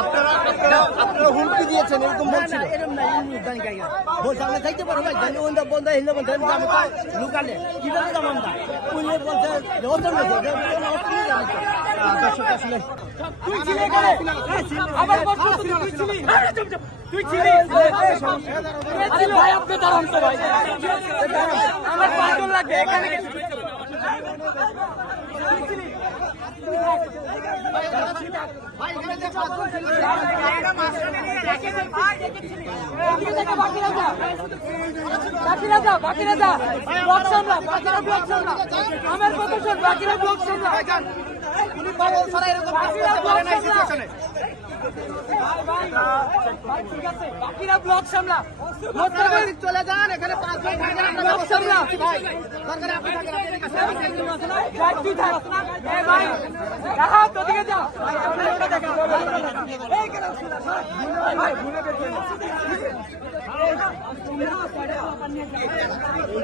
আপনারা আপনারা আপনারা হুমকি দিয়েছেন এরকম বলছিল না, এরম না, এমনি জানি কাইগা। বলছে, আমরা খাইতে পারব ভাই, জানি ওন্দা বন্ধা, হিন্দা বন্ধা, আমি তো লুকালে। কীভাবে যাব আমরা? পুলিশ বলছে, যে ওদের মধ্যে, যে কোনো অসুবিধা জানি তো। আহ, দর্শক আসলে তুই ছিলি এখানে আবার তুই তুই আরে চুপ চুপ তুই ছিলি আরে ভাই আপনি দাঁড়ান তো ভাই আমার পাগল লাগে এখানে বাকিরা যা বাকিরা যা ব্লক সামলা বাকিরা ব্লক সামলা। আমার প্রদর্শন শোন বাকিরা ব্লক সামলা। বাকিরা ব্লক সামলা ঠিক বাকিরা ব্লক সামলা। চলে যান এখানে পাঁচ ব্লক সামলা। ভাই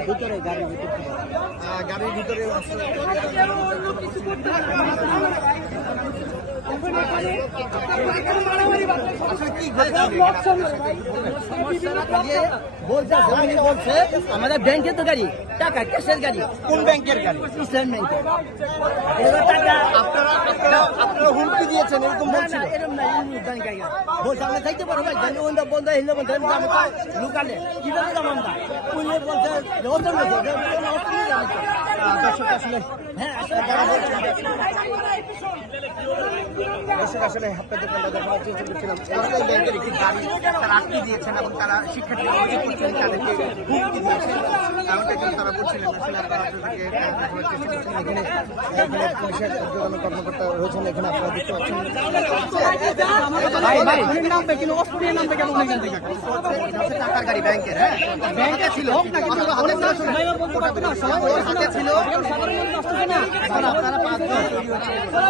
ভিতরে ভিতরে গাড়ির ভিতরে অন্য কিছু করতে আমাদের ব্যাংকের তো গাড়ি টাকা ক্যাশের গাড়ি কোন ব্যাংকের গাড়ি ইসলাম ব্যাংকে এবার টাকা আপনারা আপনারা আপনারা হুমকি দিয়েছেন এরকম না, বলছিল না, না, এমনি জানি বলছে, আমরা খাইতে পারব ভাই, জানি ওন্দা বন্ধা, হিন্দা বন্ধা, আমি লুকালে। কীভাবে যাব আমরা? বলছে, ওদের মধ্যে, যে কোনো অসুবিধা জানি তো। আহ, দর্শক আসলে হ্যাঁ, আসলে আপনাদের দেখানোর চেষ্টা করছিলাম এলাকায় ব্যাংকের একটি গাড়ি তারা আটকে দিয়েছেন এবং তারা শিক্ষার্থীরা অভিযোগ করছেন তাদেরকে হুমকি দিয়েছেন। এমনটা কিন্তু তারা বলছিলেন আসলে আপনাদেরকে দেখানোর চেষ্টা করছেন এখানে এখানে পুলিশের ঊর্ধ্বতন কর্মকর্তা রয়েছেন এখানে আপনারা দেখতে পাচ্ছেন। ভাই ভাই নামবে কিন্তু অস্ট্রেলিয়া নামবে কেন এখান থেকে? এটা হচ্ছে টাকার গাড়ি ব্যাংকের হ্যাঁ। ব্যাংকে ছিল। আপনারা পাঁচজন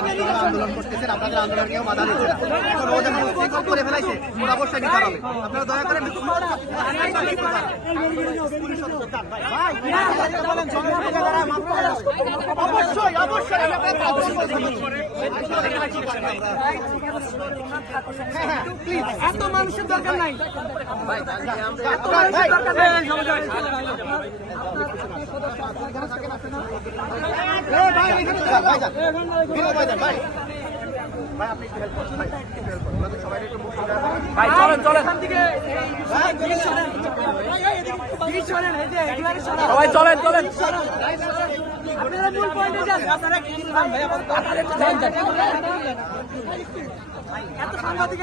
আপনারা আন্দোলন করতেছেন আপনাদের আন্দোলনকেও বাধা দিচ্ছে। না এখন ওদের চেক করে ফেলাইছে নিতে হবে। আপনারা দয়া করে অবশ্যই অবশ্যই। এত মানুষের দরকার নাই। এত মানুষের দরকার নাই। ভাই। ভাই, আপনি একটু help করুন, ভাই, একটু help করুন। আমাদের সবাই একটু মুখ ভাই চলেন চলেন। এখান থেকে সবাই চলেন চলেন। আপনারা মূল পয়েন্টে যান? আপনারা যান। যান এত সাংবাদিক